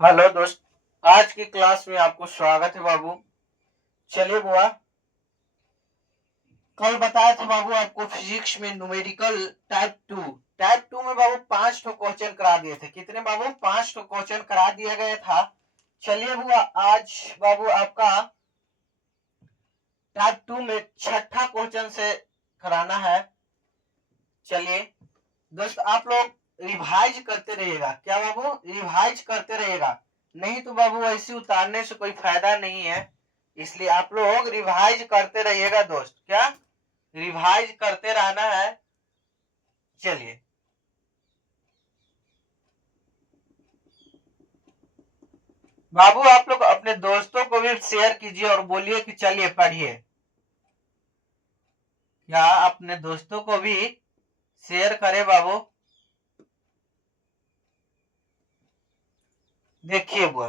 Hello दोस्त। आज की क्लास में आपको स्वागत है बाबू। चलिए बुआ, कल बताया था बाबू आपको फिजिक्स में न्यूमेरिकल टाइप टू में बाबू 5 क्वेश्चन करा दिए थे। कितने बाबू? 5 क्वेश्चन करा दिया गया था। चलिए बुआ, आज बाबू आपका टाइप 2 में छठा क्वेश्चन से कराना है। चलिए दोस्त, आप लोग रिवाइज करते रहिएगा। क्या बाबू? रिवाइज करते रहिएगा, नहीं तो बाबू ऐसे उतारने से कोई फायदा नहीं है। इसलिए आप लोग रिवाइज करते रहिएगा दोस्त। क्या रिवाइज करते रहना है? चलिए बाबू, आप लोग अपने दोस्तों को भी शेयर कीजिए और बोलिए कि चलिए पढ़िए। क्या अपने दोस्तों को भी शेयर करें बाबू? देखिए बुआ,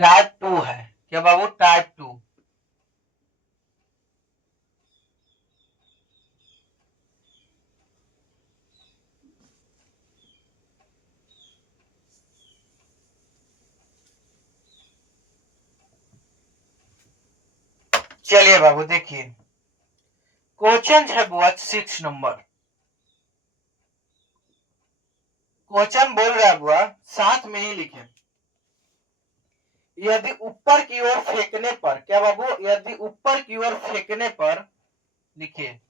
टाइप 2 है। क्या बाबू? टाइप 2। चलिए बाबू देखिए, क्वेश्चन है बुआ 6 नंबर। क्वेश्चन बोल रहा है बुआ, साथ में ही लिखे। यदि ऊपर की ओर फेंकने पर, क्या बाबू? यदि ऊपर की ओर फेंकने पर, लिखिए,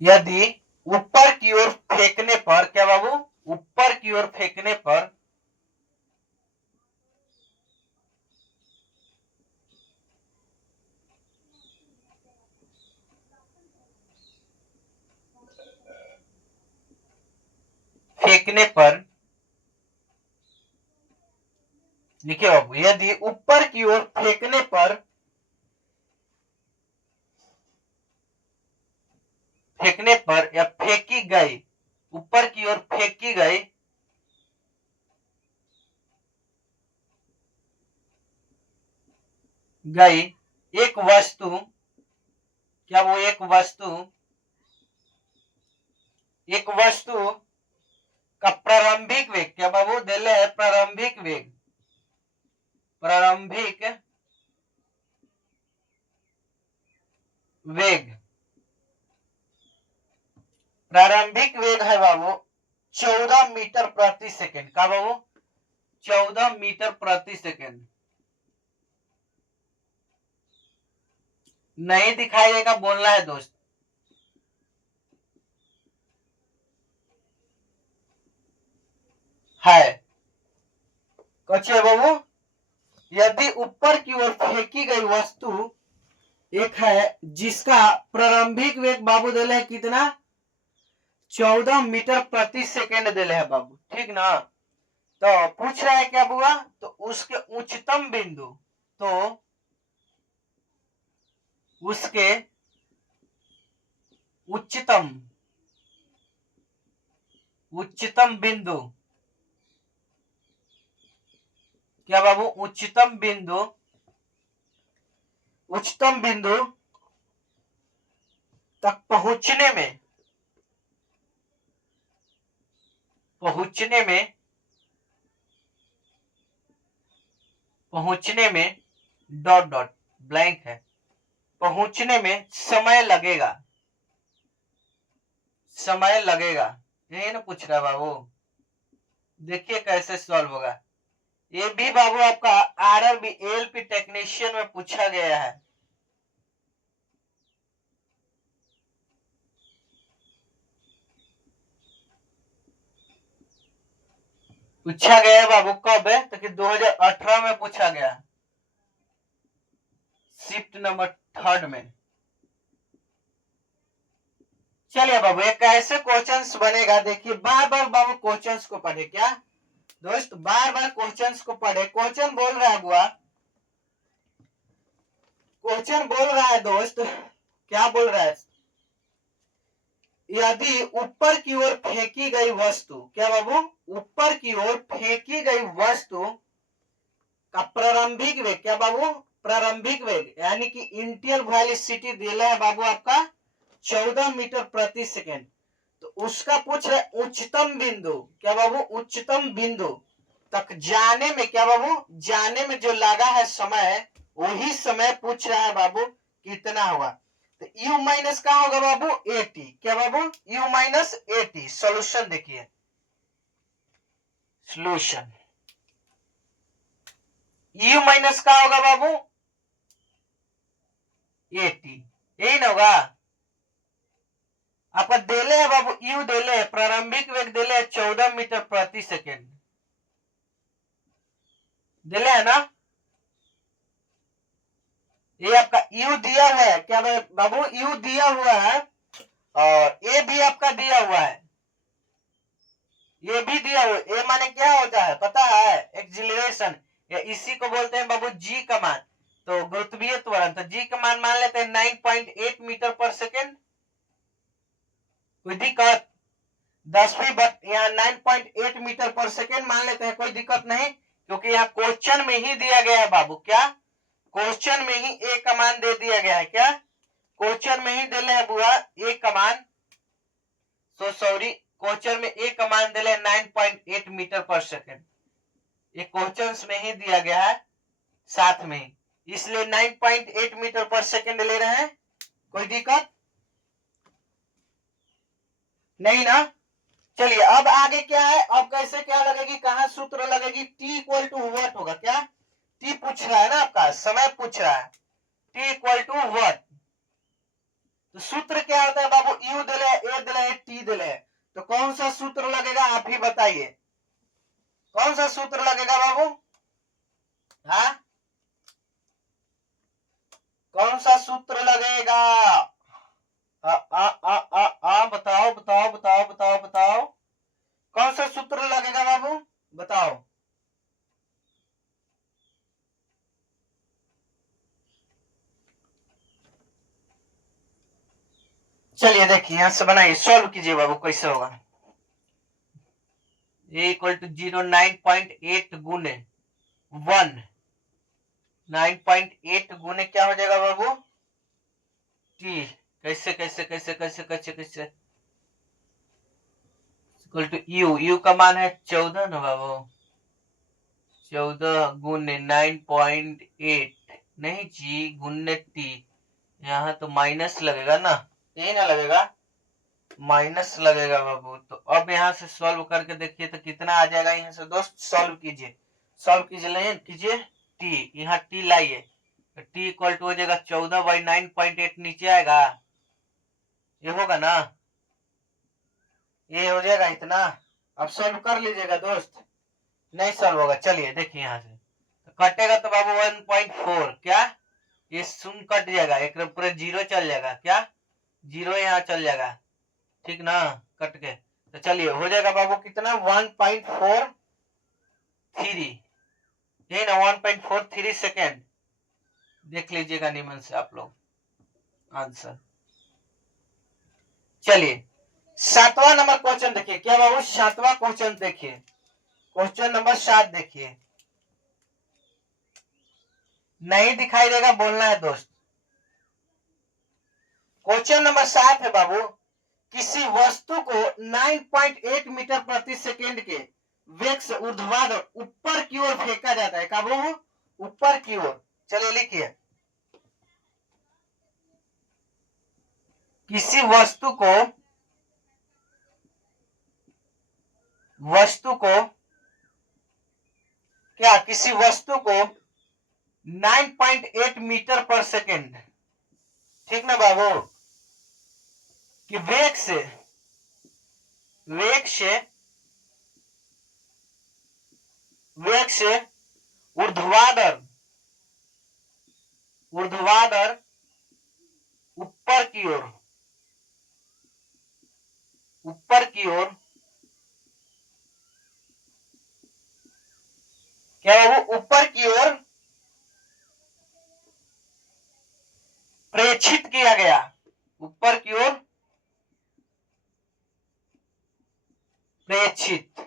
यदि ऊपर की ओर फेंकने पर, क्या बाबू? ऊपर की ओर फेंकने पर फेंकने पर लिखिए बाबू, यदि ऊपर की ओर फेंकने पर, फेंकने पर या फेंकी गई, ऊपर की ओर फेंकी गई गई एक वस्तु, क्या वो एक वस्तु, एक वस्तु का प्रारंभिक वेग, क्या बाबू? दिले है प्रारंभिक वेग, प्रारंभिक वेग, प्रारंभिक वेग है बाबू 14 मीटर प्रति सेकेंड। का बाबू? 14 मीटर प्रति सेकेंड। नहीं दिखाइएगा, बोलना है दोस्त। है कच्छे बाबू, यदि ऊपर की ओर फेंकी गई वस्तु एक है जिसका प्रारंभिक वेग बाबू दिले है कितना? 14 मीटर प्रति सेकेंड दिले है बाबू, ठीक ना? तो पूछ रहा है क्या बुआ? तो उसके उच्चतम बिंदु, तो उसके उच्चतम उच्चतम बिंदु, क्या बाबू? उच्चतम बिंदु तक पहुंचने में डॉट डॉट ब्लैंक है, पहुंचने में समय लगेगा। यही ना पूछ रहा बाबू? देखिए कैसे सॉल्व होगा। ये भी बाबू आपका आरआरबी एएलपी टेक्नीशियन में पूछा गया है। पूछा गया है बाबू, कब है? तो कि 2018 में पूछा गया, शिफ्ट नंबर 3 में। चलिए बाबू, एक ऐसे क्वेश्चंस बनेगा, देखिए बार बार बाबू क्वेश्चंस को पढ़े। क्या दोस्त? बार बार क्वेश्चंस को पढ़े। क्वेश्चन बोल रहा है बुआ, क्वेश्चन बोल रहा है दोस्त, क्या बोल रहा है? यदि ऊपर की ओर फेंकी गई वस्तु, क्या बाबू, ऊपर की ओर फेंकी गई वस्तु का प्रारंभिक वेग, क्या बाबू, प्रारंभिक वेग यानी कि इनिशियल वेलोसिटी दिया है बाबू आपका 14 मीटर प्रति सेकेंड, तो उसका पूछ रहा है उच्चतम बिंदु, क्या बाबू, उच्चतम बिंदु तक जाने में, क्या बाबू, जाने में जो लगा है समय, वही समय पूछ रहा है बाबू कितना होगा। तो u माइनस क्या होगा बाबू 80, क्या बाबू, u माइनस 80। सोल्यूशन देखिए, सोल्यूशन u माइनस क्या होगा बाबू 80, यही ना होगा। आपका देले है बाबू, u देले है, प्रारंभिक वेग देले है 14 मीटर प्रति सेकेंड, दिले है ना। ये आपका u दिया हुआ है, क्या बाबू, u दिया हुआ है, और ए भी आपका दिया हुआ है, ये भी दिया हुआ है। ए माने क्या होता है पता है, एक्सीलरेशन, या इसी को बोलते हैं बाबू जी का मान। तो गुरुत्वीय त्वरण, तो जी का मान मान लेते हैं 9.8 मीटर पर सेकेंड, कोई दिक्कत, 10वीं बट यहाँ 9.8 मीटर पर सेकेंड मान लेते हैं, कोई दिक्कत नहीं, क्योंकि यहाँ क्वेश्चन में ही दिया गया है बाबू, क्या, क्वेश्चन में ही ए का मान दे दिया गया है, क्या, क्वेश्चन में ही दिले है बुआ ए का मान, सो सॉरी, क्वेश्चन में ए का मान दिले 9.8 मीटर पर सेकेंड, ये क्वेश्चन में ही दिया गया है साथ में ही, इसलिए 9.8 मीटर पर सेकेंड ले रहे हैं, कोई दिक्कत नहीं ना। चलिए अब आगे क्या है, अब कैसे क्या लगेगी, कहां सूत्र लगेगी, टी इक्वल टू व्हाट होगा, क्या, टी पूछ रहा है ना आपका, समय पूछ रहा है, टी इक्वल टू व्हाट, तो सूत्र क्या होता है बाबू, यू दिले, ए दिले, टी दिले, तो कौन सा सूत्र लगेगा आप ही बताइए, कौन सा सूत्र लगेगा बाबू, हाँ, कौन सा सूत्र लगेगा, बताओ बताओ बताओ बताओ बताओ, कौन सा सूत्र लगेगा बाबू, बताओ। चलिए देखिए यहां से बनाइए, सॉल्व कीजिए बाबू, कैसे होगा, ए इक्वल टू 09.8 गुने 1, 9.8 गुने क्या हो जाएगा बाबू टी, कैसे कैसे कैसे कैसे कैसे कैसे, इक्वल टू यू का मान है 14 ना बाबू, 14 गुने 9.8, नहीं जी गुने टी, यहाँ तो माइनस लगेगा ना, यही ना लगेगा, माइनस लगेगा बाबू। तो अब यहाँ से सॉल्व करके देखिए तो कितना आ जाएगा, यहाँ से दोस्त सॉल्व कीजिए, सॉल्व कीजिए, कीजिए टी, यहाँ टी लाइए, तो टी इक्वल टू हो जाएगा 14/9.8, नीचे आएगा, ये होगा ना, ये हो जाएगा इतना। अब सॉल्व कर लीजिएगा दोस्त, नहीं सॉल्व होगा, चलिए देखिए यहाँ से तो कटेगा तो बाबू 1.4, क्या, ये शून्य कट जाएगा, एक पूरे जीरो चल जाएगा, क्या, जीरो यहाँ चल जाएगा, ठीक ना, कट के, तो चलिए हो जाएगा बाबू कितना 1.43, यही ना 1.43 सेकेंड, देख लीजिएगा निमन से आप लोग आंसर। चलिए 7वां नंबर क्वेश्चन देखिए, क्या बाबू 7वां क्वेश्चन देखिए, क्वेश्चन नंबर 7 देखिए, नहीं दिखाई देगा बोलना है दोस्त। क्वेश्चन नंबर 7 है बाबू, किसी वस्तु को 9.8 मीटर प्रति सेकेंड के वेग से ऊर्ध्वाधर ऊपर की ओर फेंका जाता है, काबू ऊपर की ओर, चलिए लिखिए, किसी वस्तु को क्या, किसी वस्तु को 9.8 मीटर पर सेकेंड, ठीक ना बाबू, कि वेग से ऊर्ध्वाधर ऊर्ध्वाधर ऊपर की ओर, ऊपर की ओर, क्या बाबू ऊपर की ओर प्रेक्षित किया गया, ऊपर की ओर प्रेक्षित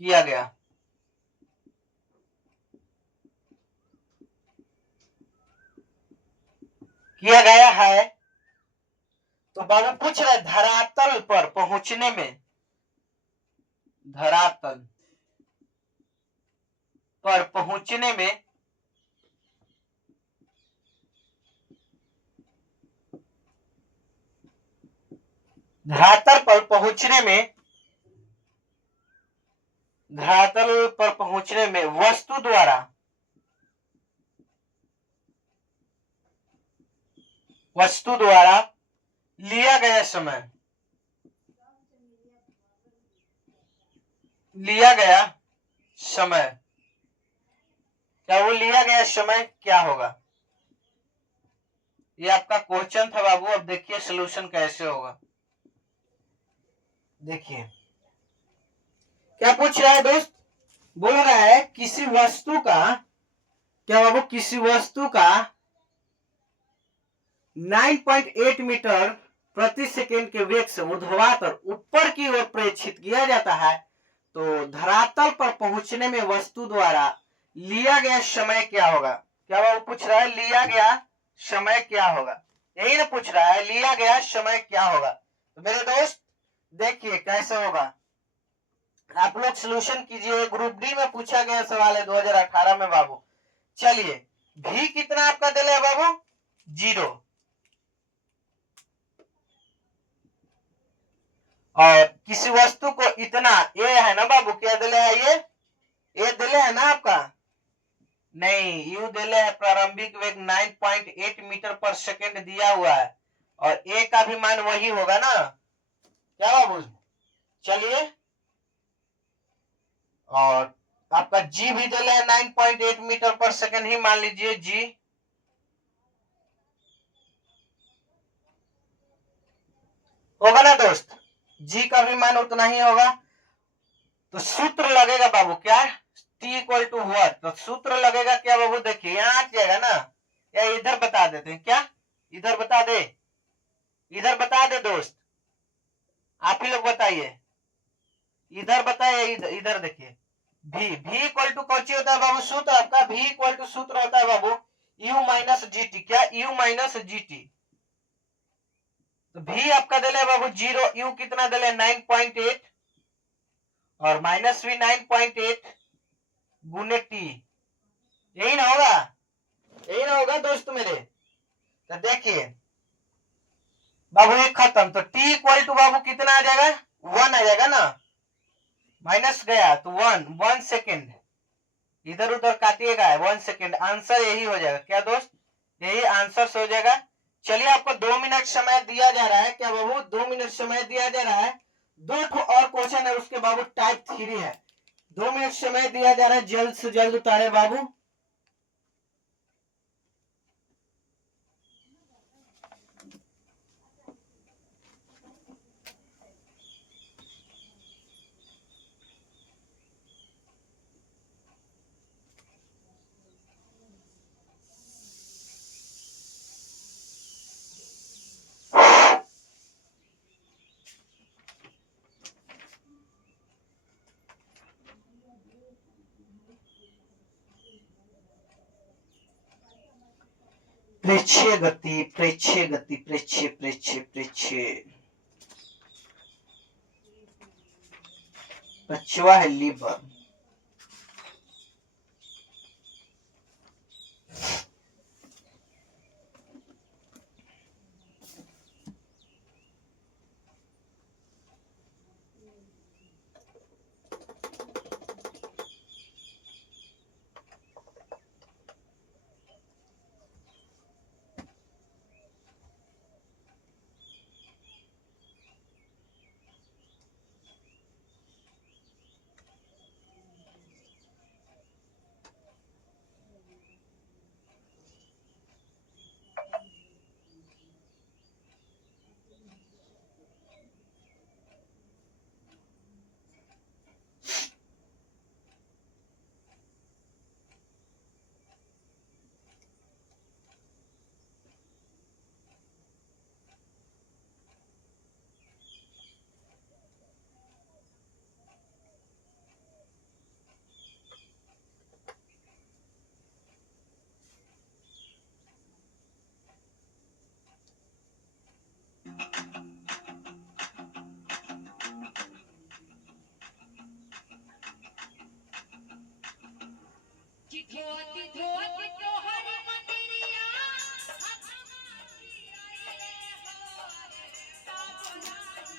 किया गया। किया गया है। तो बाबू पूछ रहे धरातल पर पहुंचने में, धरातल पर पहुंचने में धरातल पर पहुंचने में धरातल पर पहुंचने में वस्तु द्वारा लिया गया समय, क्या वो लिया गया समय क्या होगा? ये आपका क्वेश्चन था बाबू। अब देखिए सॉल्यूशन कैसे होगा। देखिए क्या पूछ रहा है दोस्त, बोल रहा है किसी वस्तु का, क्या बाबू, किसी वस्तु का 9.8 मीटर प्रति सेकेंड के वेग से ऊर्ध्वाधर ऊपर की ओर प्रेक्षित किया जाता है, तो धरातल पर पहुंचने में वस्तु द्वारा लिया गया समय क्या होगा? क्या बाबू पूछ रहा है लिया गया समय क्या होगा? यही ना पूछ रहा है, लिया गया समय क्या होगा। तो मेरे दोस्त देखिए कैसे होगा, आप लोग सोल्यूशन कीजिए। ग्रुप डी में पूछा गया सवाल है 2018 में बाबू। चलिए भी कितना आपका दिले है बाबू? 0। और किसी वस्तु को इतना ये है ना बाबू, क्या दिले है? ये दिले है ना आपका? नहीं, यू दिले है प्रारंभिक वेग 9.8 मीटर पर सेकेंड दिया हुआ है, और ए का भी मान वही होगा ना, क्या बाबू? चलिए, और आपका जी भी दिले है 9.8 मीटर पर सेकेंड ही मान लीजिए जी। होगा ना दोस्त? जी का भी मान उतना ही होगा। तो सूत्र लगेगा बाबू क्या? T equal to what? तो सूत्र लगेगा क्या बाबू? देखिए यहाँ आ जाएगा ना, या इधर बता देते हैं क्या? इधर बता दे, इधर बता दे दोस्त, आप ही लोग बताइए, इधर बताइए, इधर देखिए। भी इक्वल टू कौची होता है बाबू? सूत्र आपका भी इक्वल टू सूत्र होता है बाबू यू माइनस जी टी। क्या? You minus G T. तो भी आपका दिले बाबू 0, यू कितना दिले 9.8, और माइनस भी 9.8 गुने टी। यही ना होगा? यही ना होगा दोस्त मेरे? तो देखिए बाबू एक खत्म, तो टी इक्वल टू बाबू कितना आ जाएगा? 1 आ जाएगा ना, माइनस गया तो 1 सेकेंड, इधर उधर काटिएगा 1 सेकेंड, आंसर यही हो जाएगा क्या दोस्त? यही आंसर हो जाएगा। चलिए आपको 2 मिनट समय दिया जा रहा है, क्या बाबू? 2 मिनट समय दिया जा रहा है। 2 और क्वेश्चन है उसके बाबू, टाइप 3 है। 2 मिनट समय दिया जा रहा है, जल्द से जल्द उतारे बाबू। प्रेक्षीय गति, प्रेक्षीय गति, प्रेक्षीय प्रेक्षीय प्रेक्षीय, पछवा है लीवर।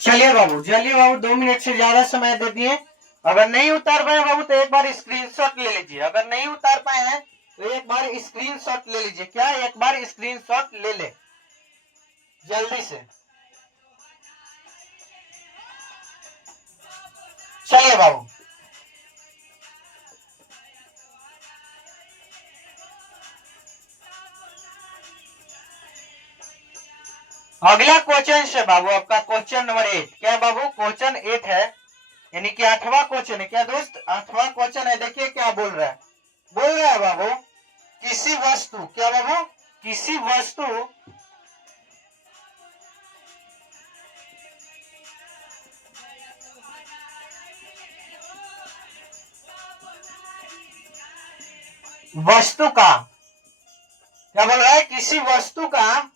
चलिए बाबू 2 मिनट से ज्यादा समय दे दिए। अगर नहीं उतार पाए बाबू तो एक बार स्क्रीनशॉट ले लीजिए। अगर नहीं उतार पाए हैं तो एक बार स्क्रीनशॉट ले लीजिए। क्या एक बार स्क्रीनशॉट ले ले जल्दी से। चलिए बाबू अगला क्वेश्चन से बाबू आपका क्वेश्चन नंबर 8। क्या बाबू क्वेश्चन 8 है, यानी कि 8वां क्वेश्चन है। क्या दोस्त 8वां क्वेश्चन है। देखिए क्या बोल रहा है। बोल रहा है बाबू किसी वस्तु, क्या बाबू किसी वस्तु वस्तु का, क्या बोल रहा है, किसी वस्तु का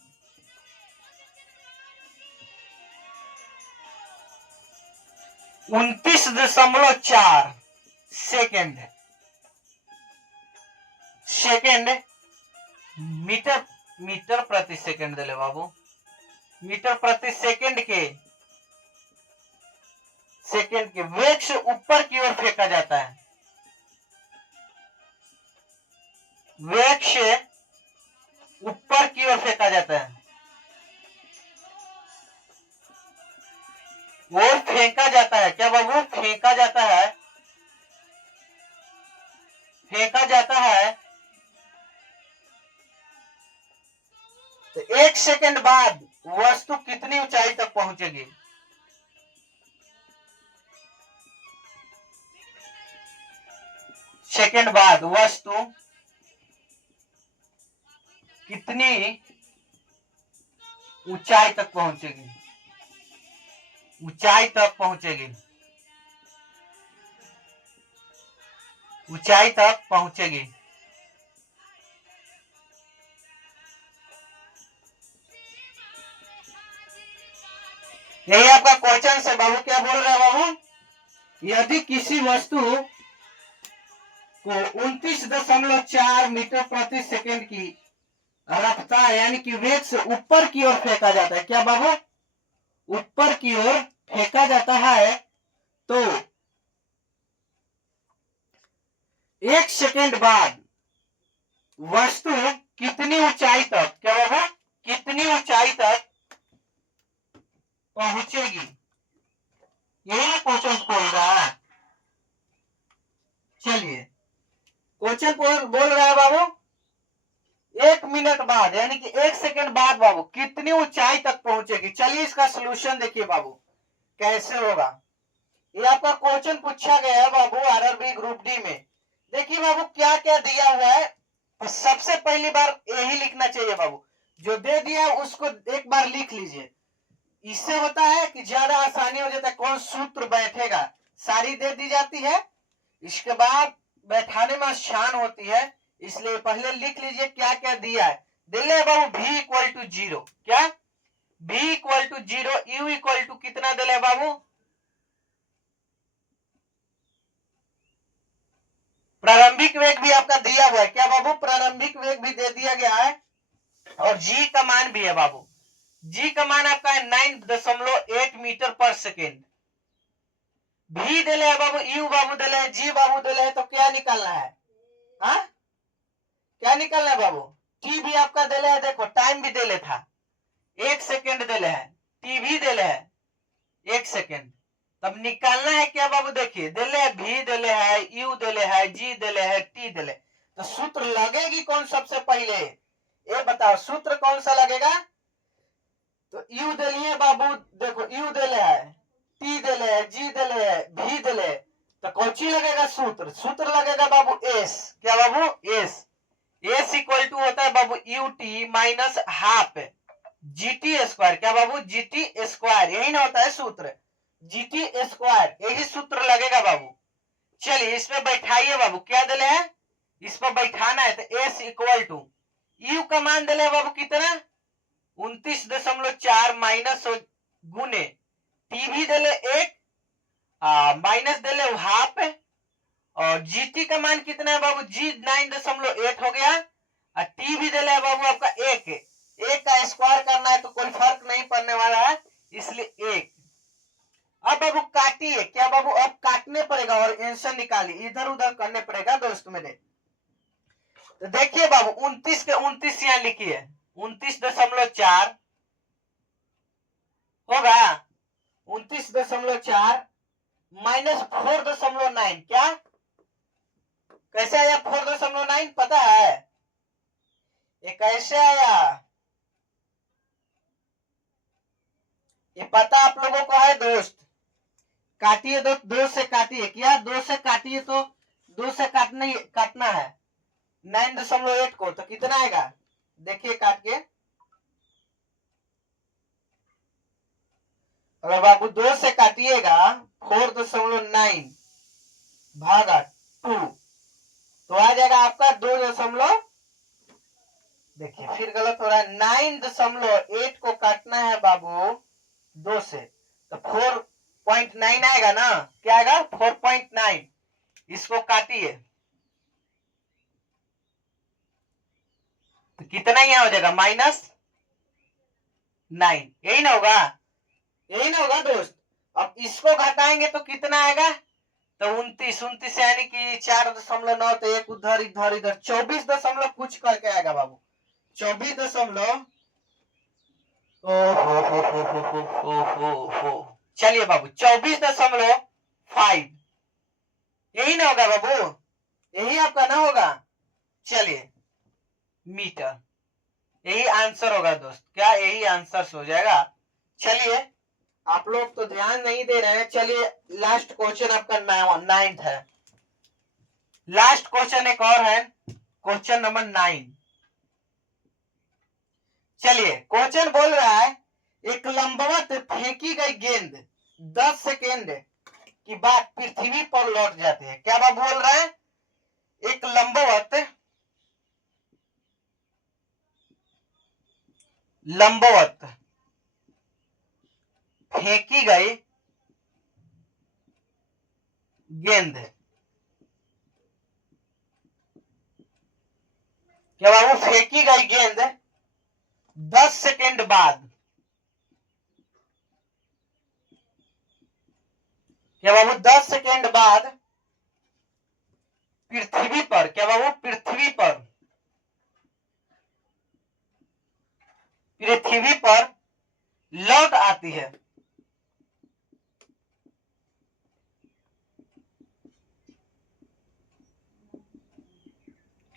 29.4 सेकेंड मीटर प्रति सेकेंड दे ले बाबू, मीटर प्रति सेकेंड के वेग से ऊपर की ओर फेंका जाता है। वेग से ऊपर की ओर फेंका जाता है और फेंका जाता है। क्या बाबू फेंका जाता है, फेंका जाता है तो 1 सेकंड बाद वस्तु कितनी ऊंचाई तक पहुंचेगी। सेकंड बाद वस्तु कितनी ऊंचाई तक पहुंचेगी, ऊंचाई तक पहुंचेगी, ऊंचाई तक पहुंचेगी। यही आपका क्वेश्चन से बाबू। क्या बोल रहा है बाबू, यदि किसी वस्तु को 29.4 मीटर प्रति सेकेंड की रफ्तार यानी कि वेग से ऊपर की ओर फेंका जाता है। क्या बाबू ऊपर की ओर फेंका जाता है तो 1 सेकेंड बाद वस्तु कितनी ऊंचाई तक, क्या बाबू कितनी ऊंचाई तक पहुंचेगी। यही क्वेश्चन बोल रहा है। चलिए क्वेश्चन बोल रहा है बाबू 1 मिनट बाद यानी कि 1 सेकेंड बाद बाबू कितनी ऊंचाई तक पहुंचेगी। चलिए इसका सोल्यूशन देखिए बाबू कैसे होगा। ये आपका क्वेश्चन पूछा गया है बाबू आरआरबी ग्रुप डी में। देखिए बाबू क्या क्या दिया हुआ है। तो सबसे पहली बार यही लिखना चाहिए बाबू, जो दे दिया उसको एक बार लिख लीजिए। इससे होता है कि ज्यादा आसानी हो जाता है, कौन सूत्र बैठेगा, सारी दे दी जाती है, इसके बाद बैठाने में आसान होती है, इसलिए पहले लिख लीजिए क्या क्या दिया है। दिले बाबू v इक्वल टू 0, क्या v equal to 0, u equal to कितना दिले बाबू, प्रारंभिक वेग भी आपका दिया हुआ है। क्या बाबू प्रारंभिक वेग भी दे दिया गया है और g का मान भी है बाबू। g का मान आपका है 9.8 मीटर पर सेकेंड। भी दिले है बाबू, u बाबू दिले है, g बाबू दिले है, तो क्या निकालना है, हाँ क्या निकालना है बाबू। t भी आपका दिले है, देखो टाइम भी दिले था 1 सेकेंड दिले है, t भी दिले है 1 सेकेंड। तब निकालना है क्या बाबू, देखिए दिले है, भी दिले है, u दिले है, g दिले है, t दिले, तो सूत्र लगेगी कौन सबसे पहले, ये बताओ सूत्र कौन सा लगेगा। तो u दिलिए बाबू, देखो u दिले है, t दिले है, g दिले है, भी दिले, तो कौन सी लगेगा सूत्र, सूत्र लगेगा बाबू s। क्या बाबू s इक्वल टू होता है बाबू ut minus half gt square. क्या बाबू gt स्क्वायर, यही ना होता है सूत्र gt स्क्वायर, यही सूत्र लगेगा बाबू। चलिए इसमें बैठाइए बाबू, क्या दिले है इस पर बैठाना है, तो s इक्वल टू u का मान दिले बाबू कितना 29.4 माइनस गुने t भी दिले 1 माइनस दिले हाफ और जीटी का मान कितना है बाबू, जी 9.8 हो गया, और टी भी दे है बाबू आपका एक का स्क्वायर करना है तो कोई फर्क नहीं पड़ने वाला है, इसलिए एक। अब बाबू काटिए, क्या बाबू अब काटने पड़ेगा और आंसर निकालिए, इधर उधर करने पड़ेगा दोस्त मेरे। तो देखिए बाबू 29 के 29 यहाँ लिखिए, 29.4 होगा, 29.4 माइनस 4.9, क्या कैसे आया 4.9 पता है, ये कैसे आया, ये पता आप लोगों को है दोस्त। काटिए दो से काटिए, क्या 2 से काटिए तो 2 से काटना है 9.8 को, तो कितना आएगा देखिए काट के। अगर बाबू 2 से काटिएगा 4.9 भागा 2 तो आ जाएगा आपका 2. देखिए फिर गलत हो रहा है, 9.8 को काटना है बाबू 2 से तो 4.9 आएगा ना, क्या आएगा 4.9, इसको काटिए तो कितना यहाँ हो जाएगा -9, यही ना होगा, यही ना होगा दोस्त। अब इसको घटाएंगे तो कितना आएगा, तो 29 यानी कि 4.9 तो एक उधर इधर इधर 24 कुछ करके आएगा बाबू, 24 हो। चलिए बाबू 24.5, यही ना होगा बाबू, यही आपका ना होगा, चलिए मीटर, यही आंसर होगा दोस्त, क्या यही आंसर हो जाएगा। चलिए आप लोग तो ध्यान नहीं दे रहे हैं, चलिए लास्ट क्वेश्चन आपका 9th है, लास्ट क्वेश्चन एक और है, क्वेश्चन नंबर 9। चलिए क्वेश्चन बोल रहा है एक लंबवत फेंकी गई गेंद 10 सेकेंड की बाद पृथ्वी पर लौट जाती है, क्या बात बोल रहा है, एक लंबवत फेंकी गई गेंद, क्या बाबू फेंकी गई गेंद 10 सेकेंड बाद, क्या बाबू 10 सेकेंड बाद पृथ्वी पर, क्या बाबू पृथ्वी पर लौट आती है,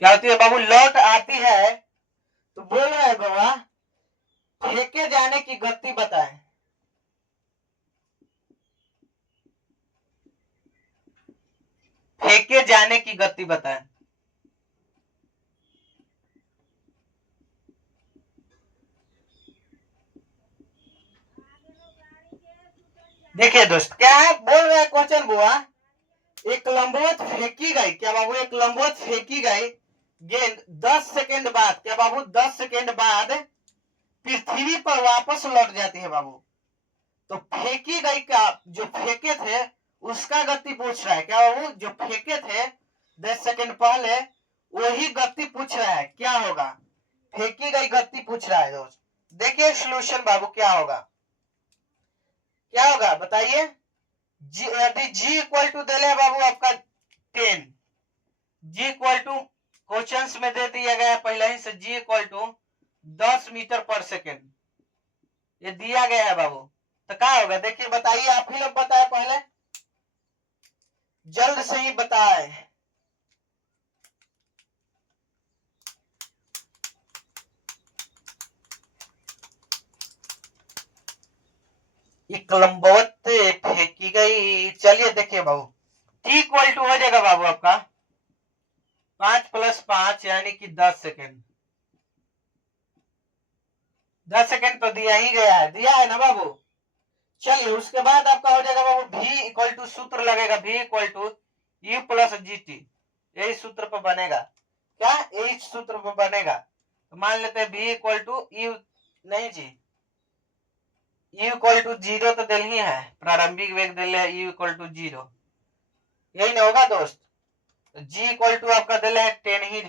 क्या होती है बाबू, लौट आती है, तो बोल रहा है बाबा फेंके जाने की गति बताएं, फेंके जाने की गति बताएं। देखिए दोस्त क्या है बोल रहा है क्वेश्चन बुआ, एक लंबवत फेंकी गई, क्या बाबू एक लंबवत फेंकी गई गेंद 10 सेकेंड बाद, क्या बाबू 10 सेकेंड बाद पृथ्वी पर वापस लौट जाती है बाबू, तो फेंकी गई का जो फेंके थे उसका गति पूछ रहा है, क्या बाबू जो फेंके थे 10 सेकेंड पहले वही गति पूछ रहा है, क्या होगा फेंकी गई गति पूछ रहा है दोस्त। देखिए सोल्यूशन बाबू क्या होगा, क्या होगा बताइए, यदि जी इक्वल टू दे ले बाबू आपका 10, जी इक्वल टू क्वेश्चन में दे दिया गया है पहले ही से, जी इक्वल टू 10 मीटर पर सेकेंड, ये दिया गया है बाबू, तो क्या होगा देखिए बताइए, आप ही लोग बताए पहले, जल्द से ही बताए। एक लंबवत फेंकी गई, चलिए देखिए बाबू टी इक्वल टू हो जाएगा बाबू आपका 5 + 5 यानी कि 10 सेकेंड, 10 सेकेंड तो दिया ही गया है, दिया है ना बाबू। चलिए उसके बाद आपका हो जाएगा बाबू v इक्वल टू, सूत्र लगेगा v equal to u plus gt, यही सूत्र पर बनेगा, क्या यही सूत्र पर बनेगा, तो मान लेते हैं v इक्वल टू u, नहीं जी u इक्वल टू 0 तो दिल ही है, प्रारंभिक वेग दिल है u इक्वल टू 0, यही ना होगा दोस्त। जी इक्वल टू आपका दिले है 10 ही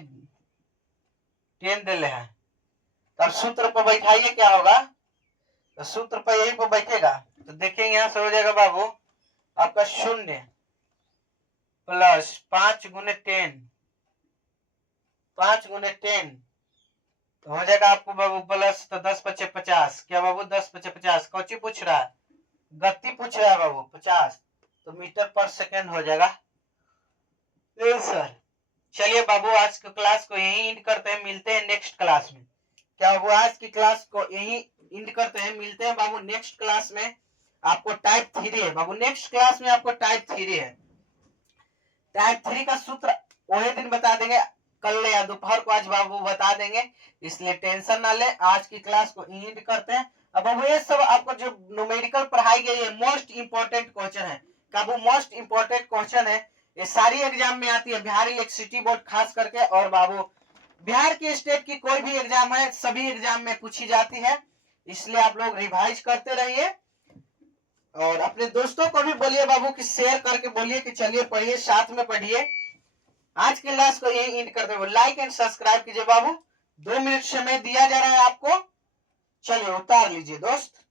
10 दिले है। तब सूत्र पर बैठाइए क्या होगा, तो सूत्र पर यही पर बैठेगा। तो देखिए यहां से हो जाएगा बाबू आपका 0 प्लस 5 गुने 10, 5 गुने 10 तो हो जाएगा आपको बाबू प्लस, तो 10 पचे 50, क्या बाबू 10 पचे 50, कौची पूछ रहा है, गति पूछ रहा है बाबू 50, तो मीटर पर सेकेंड हो जाएगा। सर चलिए बाबू आज की क्लास को यही इंड करते हैं, मिलते हैं नेक्स्ट क्लास में। क्या बाबू आज की क्लास को यही इंड करते हैं, मिलते हैं बाबू नेक्स्ट क्लास में। आपको टाइप 3 है बाबू, नेक्स्ट क्लास में आपको टाइप 3 है। टाइप 3 का सूत्र वही दिन बता देंगे, कल या दोपहर को, आज बाबू बता देंगे, इसलिए टेंशन ना ले। आज की क्लास को इंड करते हैं। अब बाबू ये सब आपको जो न्यूमेरिकल पढ़ाई गई है मोस्ट इंपोर्टेंट क्वेश्चन है, बाबू मोस्ट इंपोर्टेंट क्वेश्चन है, ये सारी एग्जाम में आती है, बिहार इलेक्ट्रिसिटी बोर्ड खास करके, और बाबू बिहार की स्टेट की कोई भी एग्जाम है सभी एग्जाम में पूछी जाती है, इसलिए आप लोग रिवाइज करते रहिए। और अपने दोस्तों को भी बोलिए बाबू कि शेयर करके बोलिए कि चलिए पढ़िए, साथ में पढ़िए। आज के क्लास को यही एंड करते हुए लाइक एंड सब्सक्राइब कीजिए बाबू। 2 मिनट समय दिया जा रहा है आपको, चलिए उतार लीजिए दोस्त।